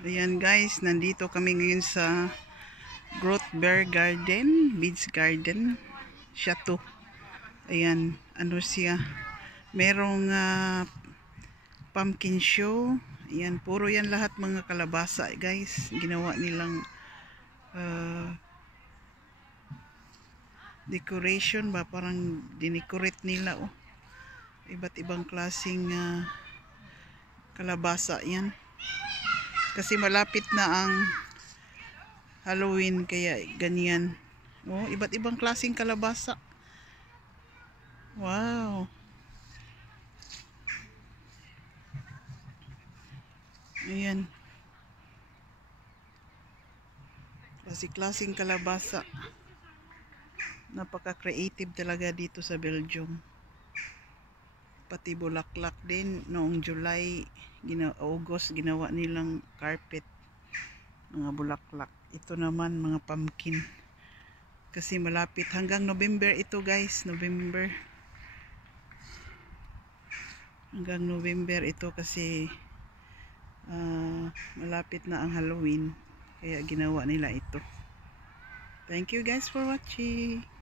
Ayan guys, nandito kami ngayon sa Growth Bear Garden, Beach Garden, Chateau. Ayan, ano siya, merong pumpkin show. Ayan, puro yan lahat mga kalabasa guys. Ginawa nilang decoration ba, parang dinecorate nila oh. Iba't ibang klaseng kalabasa yan. Kasi malapit na ang Halloween kaya ganyan. Oh, iba't ibang klaseng kalabasa. Wow. Ayan. Klase-klaseng kalabasa. Napaka-creative talaga dito sa Belgium. Pati bulaklak din noong July, August ginawa nilang carpet. Mga bulaklak. Ito naman mga pumpkin. Kasi malapit hanggang November ito guys, November. Hanggang November ito kasi malapit na ang Halloween. Kaya ginawa nila ito. Thank you guys for watching.